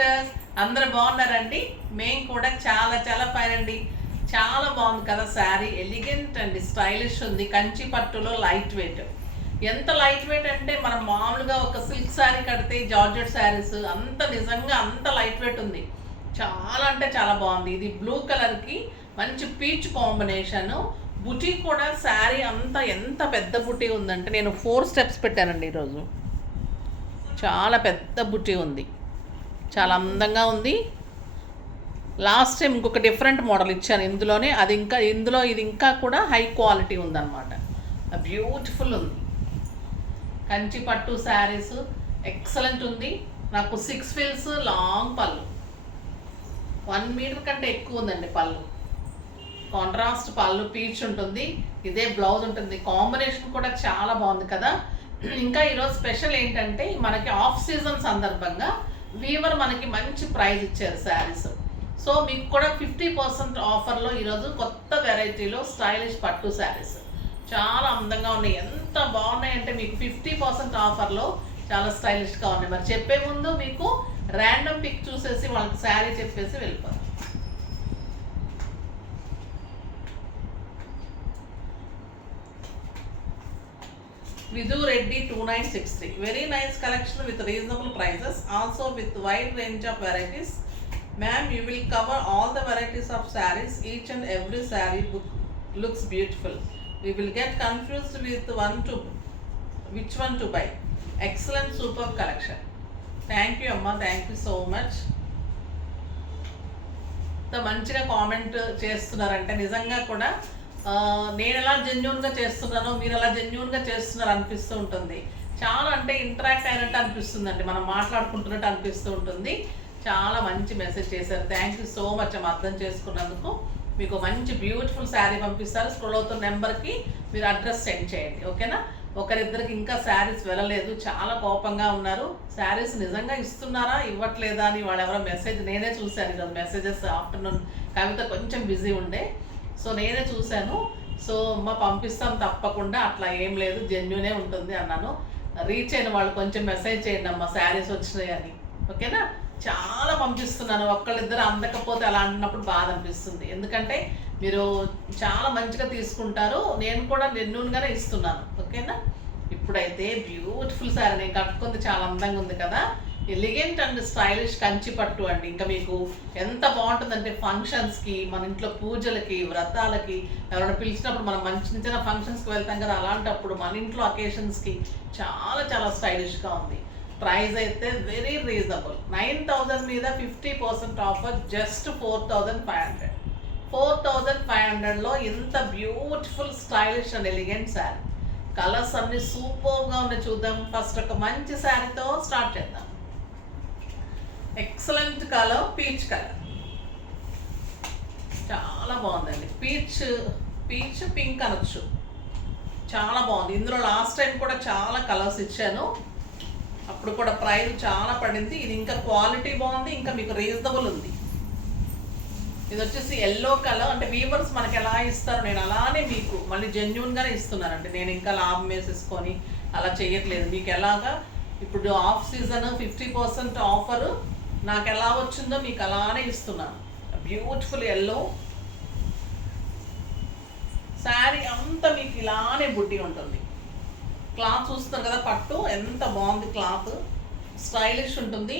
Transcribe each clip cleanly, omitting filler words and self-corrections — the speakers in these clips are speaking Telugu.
సిస్టర్స్, అందరూ బాగున్నారండి? మేము కూడా చాలా చాలా ఫైన్ అండి. చాలా బాగుంది కదా శారీ, ఎలిగెంట్ అండి, స్టైలిష్ ఉంది. కంచి పట్టులో లైట్ వెయిట్. ఎంత లైట్ వెయిట్ అంటే మనం మామూలుగా ఒక సిల్క్ శారీ కడితే జార్జెట్ శారీస్ అంత నిజంగా అంత లైట్ వెయిట్ ఉంది. చాలా అంటే చాలా బాగుంది. ఇది బ్లూ కలర్కి మంచి పీచ్ కాంబినేషను. బుటీ కూడా శారీ అంతా ఎంత పెద్ద బుటీ ఉందంటే నేను 4 స్టెప్స్ పెట్టానండి ఈరోజు. చాలా పెద్ద బుటీ ఉంది, చాలా అందంగా ఉంది. లాస్ట్ టైం ఇంకొక డిఫరెంట్ మోడల్ ఇచ్చాను ఇందులోనే, అది ఇంకా ఇది ఇంకా కూడా హై క్వాలిటీ ఉందన్నమాట. బ్యూటిఫుల్ ఉంది. కంచి పట్టు శారీస్ ఎక్సలెంట్ ఉంది. నాకు 6 ఫిల్స్ లాంగ్ పళ్ళు, 1 మీటర్ కంటే ఎక్కువ ఉందండి పళ్ళు. కాంట్రాస్ట్ పళ్ళు, పీచ్ ఉంటుంది, ఇదే బ్లౌజ్ ఉంటుంది. కాంబినేషన్ కూడా చాలా బాగుంది కదా. ఇంకా ఈరోజు స్పెషల్ ఏంటంటే మనకి ఆఫ్ సీజన్ సందర్భంగా వీవర్ మనకి మంచి ప్రైస్ ఇచ్చారు శారీస్. సో మీకు కూడా 50% ఆఫర్లో ఈరోజు కొత్త వెరైటీలో స్టైలిష్ పట్టు శారీస్ చాలా అందంగా ఉన్నాయి. ఎంత బాగున్నాయంటే మీకు 50% ఆఫర్లో చాలా స్టైలిష్గా ఉన్నాయి. మరి చెప్పే ముందు మీకు ర్యాండమ్ పిక్ చూసేసి వాళ్ళకి శారీ చెప్పేసి వెళ్ళిపోతాం. Vidhu Reddy 2963. Very nice collection with reasonable prices, also with wide range of varieties. Ma'am, you will cover all the varieties of sarees. Each and every saree looks beautiful. We will get confused with which one to buy. Excellent, superb collection. Thank you, Amma. Thank you so much. మంచిగా కామెంట్ చేస్తున్నారంటే నిజంగా కూడా నేను ఎలా జెన్యూన్గా చేస్తున్నానో మీరు ఎలా జెన్యూన్గా చేస్తున్నారు అనిపిస్తూ ఉంటుంది. చాలా అంటే ఇంటరాక్ట్ అయినట్టు అనిపిస్తుందండి, మనం మాట్లాడుకుంటున్నట్టు అనిపిస్తూ ఉంటుంది. చాలా మంచి మెసేజ్ చేశారు. థ్యాంక్ యూ సో మచ్ అమ్మ, అర్థం చేసుకున్నందుకు. మీకు మంచి బ్యూటిఫుల్ శారీ పంపిస్తారు. స్క్రోల్ అవుతున్న నెంబర్కి మీరు అడ్రస్ సెండ్ చేయండి, ఓకేనా? ఒకరిద్దరికి ఇంకా శారీస్ వెళ్ళలేదు, చాలా కోపంగా ఉన్నారు. శారీస్ నిజంగా ఇస్తున్నారా ఇవ్వట్లేదా అని వాళ్ళు ఎవరో మెసేజ్ నేనే చూశాను ఈరోజు. మెసేజెస్ ఆఫ్టర్నూన్ కవిత కొంచెం బిజీ ఉండే, సో నేనే చూశాను. సో అమ్మ పంపిస్తాం తప్పకుండా, అట్లా ఏం లేదు, జెన్యూనే ఉంటుంది అన్నాను. రీచ్ అయిన వాళ్ళు కొంచెం మెసేజ్ చేయండి అమ్మ శారీస్ వచ్చినాయి అని, ఓకేనా? చాలా పంపిస్తున్నాను, ఒక్కళ్ళిద్దరు అందకపోతే అలా అన్నప్పుడు బాధ అనిపిస్తుంది. ఎందుకంటే మీరు చాలా మంచిగా తీసుకుంటారు, నేను కూడా జెన్యూన్గానే ఇస్తున్నాను, ఓకేనా? ఇప్పుడైతే బ్యూటిఫుల్ శారీ నేను కట్టుకుంది, చాలా అందంగా ఉంది కదా. ఎలిగెంట్ అండ్ స్టైలిష్ కంచి పట్టు అండి. ఇంకా మీకు ఎంత బాగుంటుందంటే ఫంక్షన్స్కి, మన ఇంట్లో పూజలకి, వ్రతాలకి, ఎవరైనా పిలిచినప్పుడు మనం మంచి చిన్న ఫంక్షన్స్కి వెళ్తాం కదా, అలాంటప్పుడు మన ఇంట్లో అకేషన్స్కి చాలా చాలా స్టైలిష్గా ఉంది. ప్రైస్ అయితే వెరీ రీజనబుల్. 9,000 మీద 50% ఆఫర్, జస్ట్ 4,500. 4,500లో ఇంత beautiful stylish and elegant sari. Colours అన్ని సూపర్గా ఉన్నాయి. చూద్దాం. ఫస్ట్ ఒక మంచి శారీతో స్టార్ట్ చేద్దాం. ఎక్సలెంట్ కలర్, పీచ్ కలర్, చాలా బాగుందండి. పీచ్ పింక్ అనొచ్చు, చాలా బాగుంది. ఇందులో లాస్ట్ టైం కూడా చాలా కలర్స్ ఇచ్చాను, అప్పుడు కూడా ప్రైస్ చాలా పడింది. ఇది ఇంకా క్వాలిటీ బాగుంది, ఇంకా మీకు రీజనబుల్ ఉంది. ఇది వచ్చేసి ఎల్లో కలర్. అంటే వీవర్స్ మనకి ఎలా ఇస్తారు, నేను అలానే మీకు మళ్ళీ జెన్యూన్గానే ఇస్తున్నానండి. నేను ఇంకా లాభం వేసేసుకొని అలా చేయట్లేదు. మీకు ఎలాగా ఇప్పుడు ఆఫ్ సీజన్ 50% ఆఫరు నాకు ఎలా వచ్చిందో మీకు అలానే ఇస్తున్నాను. బ్యూటిఫుల్ ఎల్లో శారీ అంతా మీకు ఇలానే బుట్టి ఉంటుంది. క్లాత్ చూస్తున్నారు కదా, పట్టు ఎంత బాగుంది, క్లాత్ స్టైలిష్ ఉంటుంది.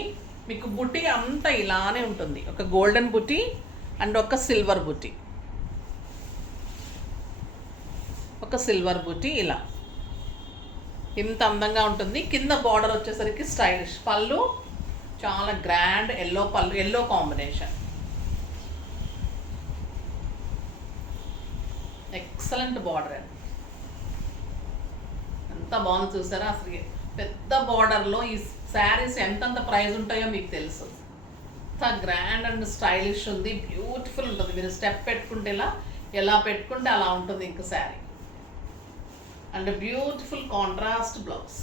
మీకు బుట్టి అంతా ఇలానే ఉంటుంది, ఒక గోల్డెన్ బుట్టి అండ్ ఒక సిల్వర్ బుట్టి, ఇలా ఇంత అందంగా ఉంటుంది. కింద బార్డర్ వచ్చేసరికి స్టైలిష్, పళ్ళు చాలా గ్రాండ్ ఎల్లో పళ్ళు, ఎల్లో కాంబినేషన్. ఎక్సలెంట్ బార్డర్ అండి, ఎంత బాగుంది చూసారా. అసలు పెద్ద బార్డర్లో ఈ శారీస్ ఎంతంత ప్రైస్ ఉంటాయో మీకు తెలుసు. ఎంత గ్రాండ్ అండ్ స్టైలిష్ ఉంది, బ్యూటిఫుల్ ఉంటుంది. మీరు స్టెప్ పెట్టుకుంటే ఎలా పెట్టుకుంటే అలా ఉంటుంది ఇంక sari. And beautiful contrast blouse,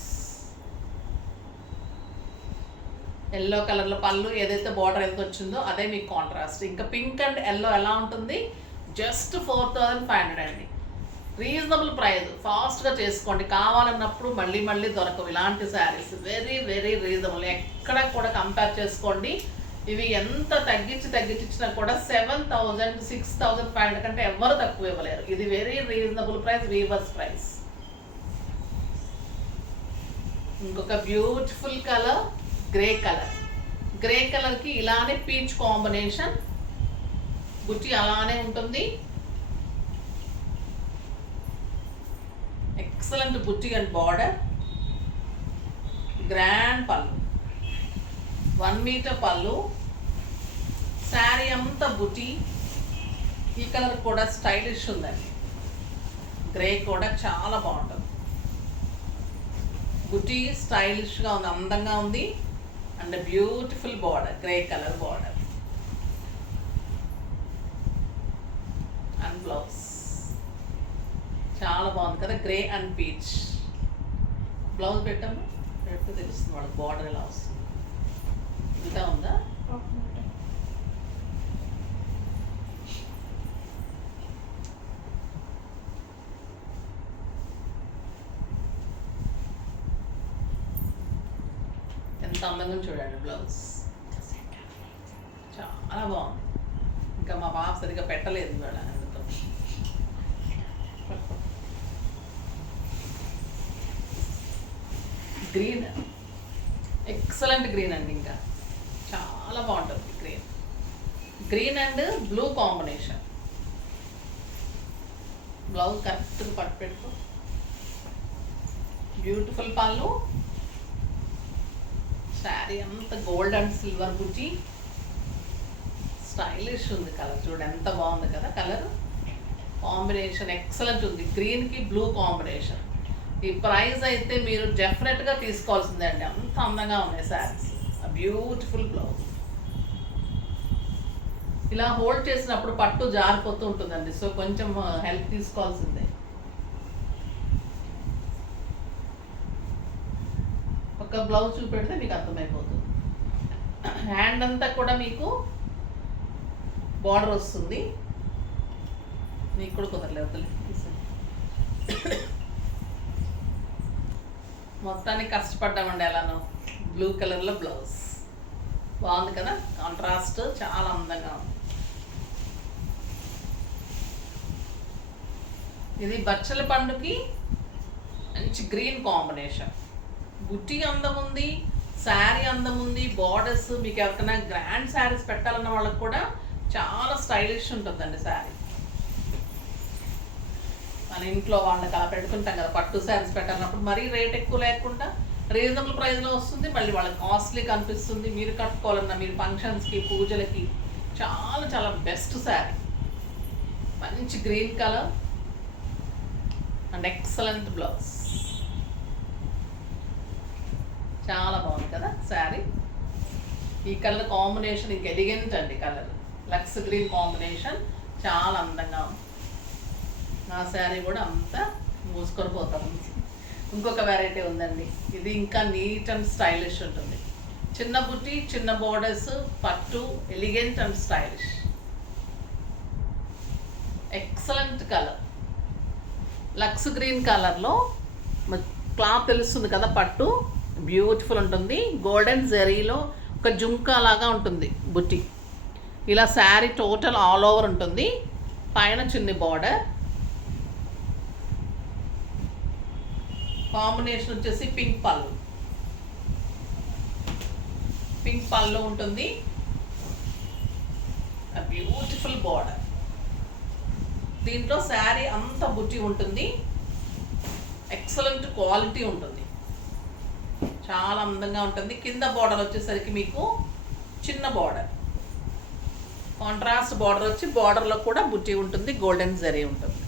yellow కలర్లో పళ్ళు, ఏదైతే బార్డర్ ఎంత వచ్చిందో అదే మీకు కాంట్రాస్ట్. ఇంకా పింక్ అండ్ ఎల్లో ఎలా ఉంటుంది, జస్ట్ 4,500 అండి. రీజనబుల్ ప్రైస్, ఫాస్ట్గా చేసుకోండి. కావాలన్నప్పుడు మళ్ళీ దొరకవు ఇలాంటి శారీస్. వెరీ వెరీ రీజనబుల్, ఎక్కడ కూడా కంపేర్ చేసుకోండి. ఇవి ఎంత తగ్గించినా కూడా 7,000 6,500 కంటే ఎవరు తక్కువ ఇవ్వలేరు. ఇది very reasonable price, weavers price. ఇంకొక beautiful colour grey colour. Grey కలర్కి ఇలానే పీచ్ కాంబినేషన్, బుట్టి అలానే ఉంటుంది. ఎక్సలెంట్ బుట్టి అండ్ బార్డర్, గ్రాండ్ పళ్ళు, 1 మీటర్ పళ్ళు, శారీ అంతా బుట్టి. ఈ కలర్ కూడా స్టైలిష్ ఉందండి. గ్రే కూడా చాలా బాగుంటుంది. బుట్టి స్టైలిష్గా ఉంది, అందంగా ఉంది. And beautiful border, grey colour border and blouse చాలా బాగుంది కదా, గ్రే అండ్ పీచ్. బ్లౌజ్ పెట్టాము, పెడితే తెలుస్తుంది వాళ్ళకి బార్డర్ ఎలా వస్తుంది. ఇంకా ఉందా? ఎంత అందంగా చూడండి బ్లౌజ్, చాలా బాగుంది. ఇంకా మా బాబు సరిగ్గా పెట్టలేదు ఇవాళ, అందుకో. గ్రీన్, ఎక్సలెంట్ గ్రీన్ అండి. ఇంకా చాలా బాగుంటుంది green. Green and blue combination. Blouse కరెక్ట్గా పట్టు పెట్టుకో. బ్యూటిఫుల్ పళ్ళు, శారీ అంతా గోల్డ్ అండ్ సిల్వర్ బుట్టి. స్టైలిష్ ఉంది కలర్, చూడండి ఎంత బాగుంది కదా కలర్ కాంబినేషన్. ఎక్సలెంట్ ఉంది, గ్రీన్కి బ్లూ కాంబినేషన్. ఈ ప్రైస్ అయితే మీరు డెఫినెట్గా తీసుకోవాల్సిందే అండి, అంత అందంగా ఉన్నాయి శారీస్. Beautiful blouse. ఇలా హోల్డ్ చేసినప్పుడు పట్టు జారిపోతూ ఉంటుందండి, సో కొంచెం హెల్ప్ తీసుకోవాల్సిందే. ఒక బ్లౌజ్ చూపెడితే మీకు అర్థమైపోతుంది. హ్యాండ్ అంతా కూడా మీకు బార్డర్ వస్తుంది. మీకు కూడా కుదరలేదు, మొత్తానికి కష్టపడ్డామండి. ఎలానో బ్లూ కలర్లో బ్లౌజ్ బాగుంది కదా, కాంట్రాస్ట్ చాలా అందంగా ఉంది. ఇది బచ్చల పండుకి మంచి గ్రీన్ కాంబినేషన్. బుట్టి అందం ఉంది, శారీ అందం ఉంది, బార్డర్స్. మీకు ఎవరికైనా గ్రాండ్ శారీస్ పెట్టాలన్న వాళ్ళకి కూడా చాలా స్టైలిష్ ఉంటుందండి శారీ. మన ఇంట్లో వాళ్ళకి అలా పెట్టుకుంటాం కదా, పట్టు శారీస్ పెట్టాలన్నప్పుడు మరీ రేట్ ఎక్కువ లేకుండా రీజనబుల్ ప్రైస్లో వస్తుంది. మళ్ళీ వాళ్ళకి కాస్ట్లీ కనిపిస్తుంది. మీరు కట్టుకోవాలన్నా, మీరు ఫంక్షన్స్కి, పూజలకి చాలా చాలా బెస్ట్ శారీ. మంచి green colour and excellent blouse. చాలా బాగుంది కదా శారీ. ఈ కలర్ కాంబినేషన్ ఇంక ఎలిగెంట్ అండి. కలర్ లక్స్ గ్రీన్ కాంబినేషన్ చాలా అందంగా ఉంది. నా శారీ కూడా అంతా మూసుకొని పోతాను. ఇంకొక వెరైటీ ఉందండి, ఇది ఇంకా నీట్ అండ్ స్టైలిష్ ఉంటుంది. చిన్న బుట్టి, చిన్న బోర్డర్స్, పట్టు, elegant and stylish. Excellent colour, lux green కలర్లో క్లాత్ తెలుస్తుంది కదా, పట్టు బ్యూటిఫుల్ ఉంటుంది. గోల్డెన్ జరీలో ఒక జుంకా లాగా ఉంటుంది బుట్టి. ఇలా శారీ టోటల్ ఆల్ ఓవర్ ఉంటుంది. పైన చిన్ని బార్డర్, కాంబినేషన్ వచ్చేసి పింక్ పళ్ళు. పింక్ పళ్ళు ఉంటుంది, బ్యూటిఫుల్ బార్డర్. దీంట్లో శారీ అంత బుట్టి ఉంటుంది. ఎక్సలెంట్ క్వాలిటీ ఉంటుంది, చాలా అందంగా ఉంటుంది. కింద బార్డర్ వచ్చేసరికి మీకు చిన్న బార్డర్, కాంట్రాస్ట్ బార్డర్ వచ్చి బార్డర్లో కూడా బుట్టి ఉంటుంది, గోల్డెన్ జరీ ఉంటుంది.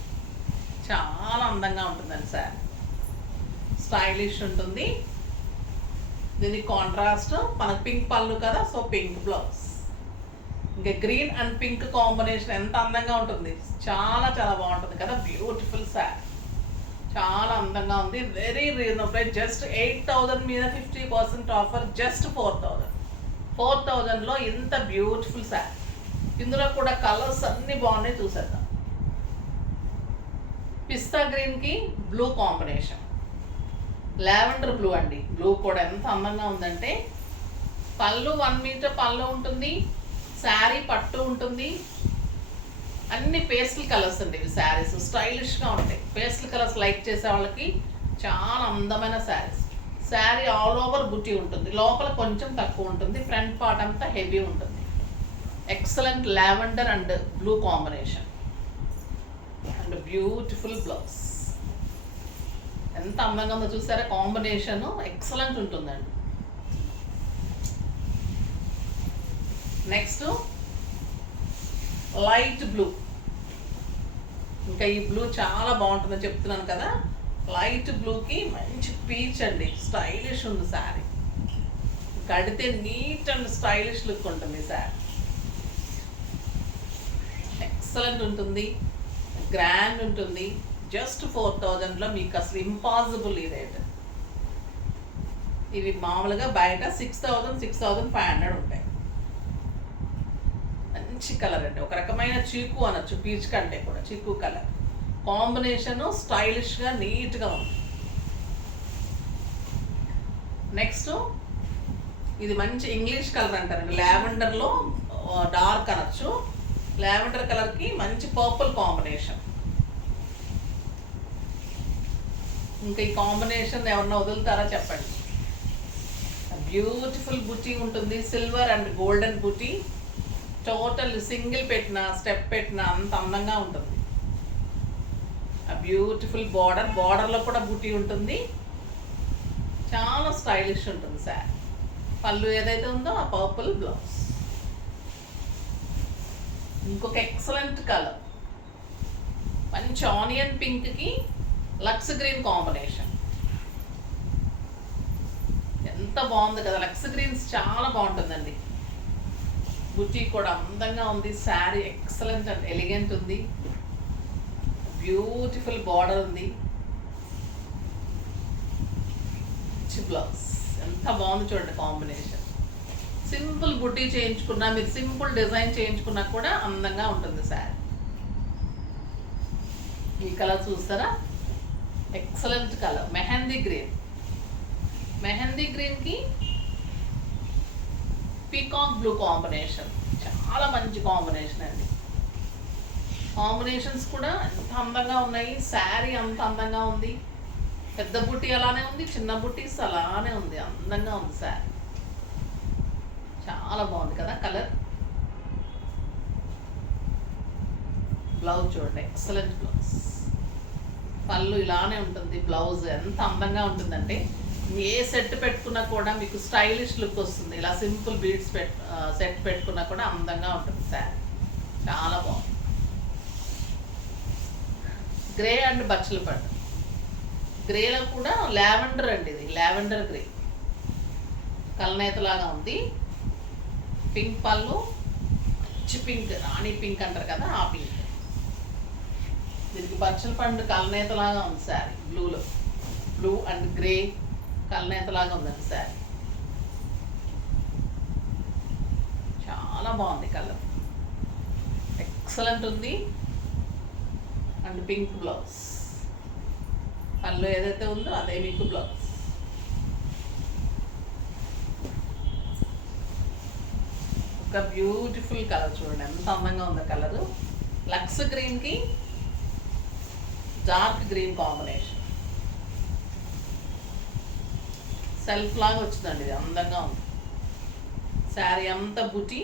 చాలా అందంగా ఉంటుందండి శారీ, స్టైలిష్ ఉంటుంది. దీనికి కాంట్రాస్ట్ మనకు పింక్ పళ్ళు కదా, సో పింక్ బ్లౌజ్. ఇంకా గ్రీన్ అండ్ పింక్ కాంబినేషన్ ఎంత అందంగా ఉంటుంది, చాలా చాలా బాగుంటుంది కదా. బ్యూటిఫుల్ శారీ, చాలా అందంగా ఉంది. వెరీ రీజనబుల్ ప్రైస్, జస్ట్ 8,000 మీద 50% ఆఫర్, జస్ట్ 4,000లో ఇంత బ్యూటిఫుల్ శారీ. ఇందులో కూడా కలర్స్ అన్నీ బాగున్నాయి, చూసేద్దాం. పిస్తా గ్రీన్కి బ్లూ కాంబినేషన్, లావెండర్ బ్లూ అండి. బ్లూ కూడా ఎంత అందంగా ఉందంటే పళ్ళు 1 మీటర్ పళ్ళు ఉంటుంది, శారీ పట్టు ఉంటుంది. అన్ని పేస్టల్ కలర్స్ అండి ఇవి. శారీస్ స్టైలిష్గా ఉంటాయి. పేస్టల్ కలర్స్ లైక్ చేసే వాళ్ళకి చాలా అందమైన శారీస్. శారీ ఆల్ ఓవర్ బుటీ ఉంటుంది, లోపల కొంచెం తక్కువ ఉంటుంది, ఫ్రంట్ పార్ట్ అంతా హెవీ ఉంటుంది. Excellent lavender and blue combination and beautiful blouse. ఎంత అందంగా ఉందో చూసారా, కాంబినేషన్ ఎక్సలెంట్ ఉంటుందండి. Next light blue. ఇంకా ఈ బ్లూ చాలా బాగుంటుందని చెప్తున్నాను కదా. లైట్ బ్లూకి మంచి పీచ్ అండి, స్టైలిష్ ఉంది శారీ. కడితే నీట్ అండ్ స్టైలిష్ లుక్ ఉంటుంది శారీ. ఎక్సలెంట్ ఉంటుంది, గ్రాండ్ ఉంటుంది. జస్ట్ 4000లో మీకు అసలు ఇంపాసిబుల్ ఈ రేట్. ఇవి మామూలుగా బయట 6000, 6500 ఉంటాయి. మంచి కలర్ అండి, ఒక రకమైన చీకు అనొచ్చు, పీచ్ కంటే కూడా చీకు కలర్. కాంబినేషను స్టైలిష్గా నీట్గా ఉంది. నెక్స్ట్ ఇది మంచి ఇంగ్లీష్ కలర్ అంటారండి, లావెండర్లో డార్క్ అనొచ్చు. లావెండర్ కలర్కి మంచి పర్పుల్ కాంబినేషన్. ఇంకా ఈ కాంబినేషన్ ఎవరన్నా వదులుతారా చెప్పండి. బ్యూటిఫుల్ బుటీ ఉంటుంది, silver and golden buti. Total single పెట్టిన స్టెప్ పెట్టిన అంత అందంగా ఉంటుంది. ఆ బ్యూటిఫుల్ బార్డర్, బార్డర్లో కూడా బుటీ ఉంటుంది. చాలా స్టైలిష్ ఉంటుంది శారీ. పళ్ళు ఏదైతే ఉందో ఆ పర్పుల్ బ్లౌజ్. ఇంకొక ఎక్సలెంట్ కలర్, మంచి ఆనియన్ పింక్కి లక్స్ గ్రీన్ కాంబినేషన్. ఎంత బాగుంది కదా, లక్స్ గ్రీన్స్ చాలా బాగుంటుందండి. బుటీ కూడా అందంగా ఉంది. శారీ ఎక్సలెంట్ అండ్ ఎలిగెంట్ ఉంది. బ్యూటిఫుల్ బార్డర్ ఉంది. బ్లౌజ్ ఎంత బాగుంది చూడండి కాంబినేషన్. సింపుల్ బుటీ చేయించుకున్నా, మీరు సింపుల్ డిజైన్ చేయించుకున్నా కూడా అందంగా ఉంటుంది శారీ. ఈ కలర్ చూస్తారా, excellent colour, mehndi green. Mehndi గ్రీన్కి పీకాక్ బ్లూ కాంబినేషన్, చాలా మంచి కాంబినేషన్ అండి. కాంబినేషన్స్ కూడా ఎంత అందంగా ఉన్నాయి. శారీ అంత అందంగా ఉంది. పెద్ద బుట్టి అలానే ఉంది, చిన్న బుట్టీస్ అలానే ఉంది. అందంగా ఉంది శారీ, చాలా బాగుంది కదా కలర్. బ్లౌజ్ చూడండి, ఎక్సలెంట్ బ్లౌజ్. పళ్ళు ఇలానే ఉంటుంది, బ్లౌజ్ ఎంత అందంగా ఉంటుందంటే ఏ సెట్ పెట్టుకున్నా కూడా మీకు స్టైలిష్ లుక్ వస్తుంది. ఇలా సింపుల్ బీడ్స్ సెట్ పెట్టుకున్నా కూడా అందంగా ఉంటుంది శారీ, చాలా బాగుంది. గ్రే అండ్ బచ్చల పట్టు. గ్రేలో కూడా లావెండర్ అండి, ఇది లావెండర్ గ్రే, కలనేతలాగా ఉంది. పింక్ పళ్ళు, మంచి పింక్, రాణి పింక్ అంటారు కదా ఆ పింక్. దీనికి బచ్చల పండు కలనేతలాగా ఉంది శారీ. బ్లూలో బ్లూ అండ్ గ్రే కలనేతలాగా ఉందండి శారీ. చాలా బాగుంది కలర్, ఎక్సలెంట్ ఉంది. అండ్ పింక్ బ్లౌజ్, పళ్ళు ఏదైతే ఉందో అదే మీకు బ్లౌజ్. ఒక బ్యూటిఫుల్ కలర్ చూడండి, ఎంత అందంగా ఉందో కలరు. లక్స్ గ్రీన్కి డార్క్ గ్రీన్ కాంబినేషన్. సెల్ఫ్ లాగా వచ్చిందండి, ఇది అందంగా ఉంది. శారీ అంతా బుటీ,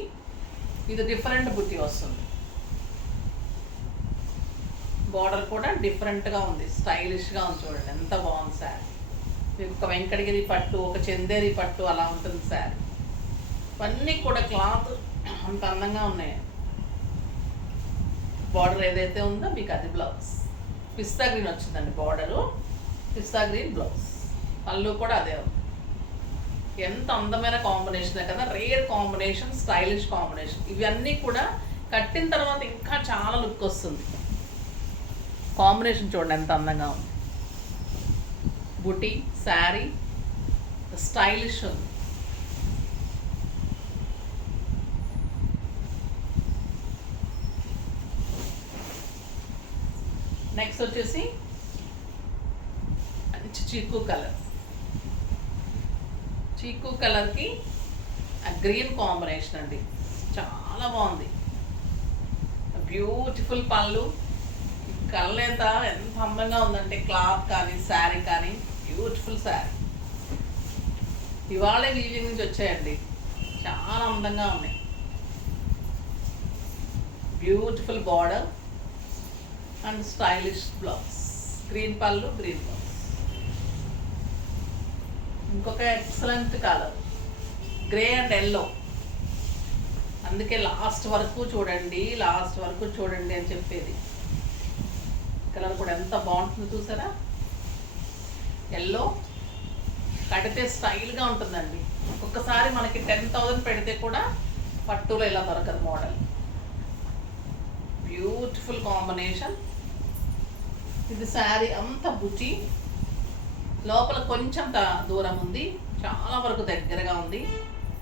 ఇది డిఫరెంట్ బుటీ వస్తుంది. బార్డర్ కూడా డిఫరెంట్గా ఉంది, స్టైలిష్గా ఉంది. చూడండి ఎంత బాగుంది శారీ. మీకు ఒక వెంకటగిరి పట్టు, ఒక చందేరి పట్టు అలా ఉంటుంది శారీ. ఇవన్నీ కూడా క్లాత్ అంత అందంగా ఉన్నాయి. బార్డర్ ఏదైతే ఉందో మీకు అది బ్లౌజ్. పిస్తా గ్రీన్ వచ్చిందండి బార్డరు, పిస్తా గ్రీన్ బ్లౌజ్. పళ్ళు కూడా అదే ఉంది. ఎంత అందమైన కాంబినేషన్ కదా, రేర్ కాంబినేషన్, స్టైలిష్ కాంబినేషన్. ఇవన్నీ కూడా కట్టిన తర్వాత ఇంకా చాలా లుక్ వస్తుంది. కాంబినేషన్ చూడండి ఎంత అందంగా ఉంది. బుటీ శారీ స్టైలిష్ ఉంది. నెక్స్ట్ వచ్చేసి మంచి చీకు కలర్. చీకు కలర్కి ఆ గ్రీన్ కాంబినేషన్ అండి, చాలా బాగుంది. బ్యూటిఫుల్ పళ్ళు, కళ్ళేత ఎంత అందంగా ఉందంటే క్లాత్ కానీ శారీ కానీ బ్యూటిఫుల్ శారీ. ఇవాళే వీవింగ్ నుంచి వచ్చాయండి, చాలా అందంగా ఉన్నాయి. Beautiful border and stylish blouse, green పళ్ళు గ్రీన్ బ్లౌజ్. ఇంకొక excellent colour grey and yellow, అందుకే లాస్ట్ వరకు చూడండి అని చెప్పేది. కలర్ కూడా ఎంత బాగుంటుందో చూసారా, ఎల్లో కడితే స్టైల్గా ఉంటుందండి. ఒక్కొక్కసారి మనకి 10,000 పెడితే కూడా పట్టులో ఇలా దొరకదు మోడల్. Beautiful combination. ఇది శారీ అంత బుటీ, లోపల కొంచెం దూరం ఉంది, చాలా వరకు దగ్గరగా ఉంది.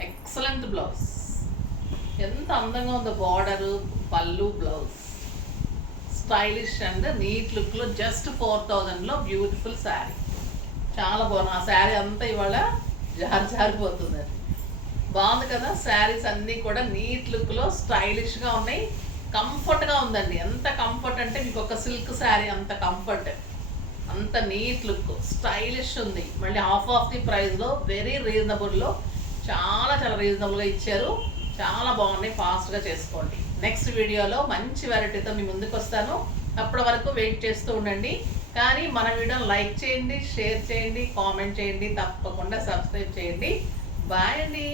ఎక్సలెంట్ బ్లౌజ్, ఎంత అందంగా ఉందో బార్డరు, పళ్ళు, బ్లౌజ్ స్టైలిష్ అండ్ నీట్ లుక్లో జస్ట్ 4,000లో బ్యూటిఫుల్ శారీ. చాలా బాగుంది. ఆ శారీ అంతా ఇవాళ జారిపోతుంది. బాగుంది కదా. శారీస్ అన్నీ కూడా నీట్ లుక్లో స్టైలిష్గా ఉన్నాయి, కంఫర్ట్గా ఉందండి. ఎంత కంఫర్ట్ అంటే మీకు ఒక సిల్క్ శారీ అంత కంఫర్ట్, అంత నీట్ లుక్, స్టైలిష్ ఉంది. మళ్ళీ హాఫ్ ఆఫ్ ది ప్రైస్లో వెరీ రీజనబుల్లో, చాలా రీజనబుల్గా ఇచ్చారు. చాలా బాగున్నాయి, ఫాస్ట్గా చేసుకోండి. నెక్స్ట్ వీడియోలో మంచి వెరైటీతో మీ ముందుకు వస్తాను. అప్పటి వరకు వెయిట్ చేస్తూ ఉండండి. కానీ మన వీడియోని లైక్ చేయండి, షేర్ చేయండి, కామెంట్ చేయండి, తప్పకుండా సబ్స్క్రైబ్ చేయండి. బాయ్ అండి.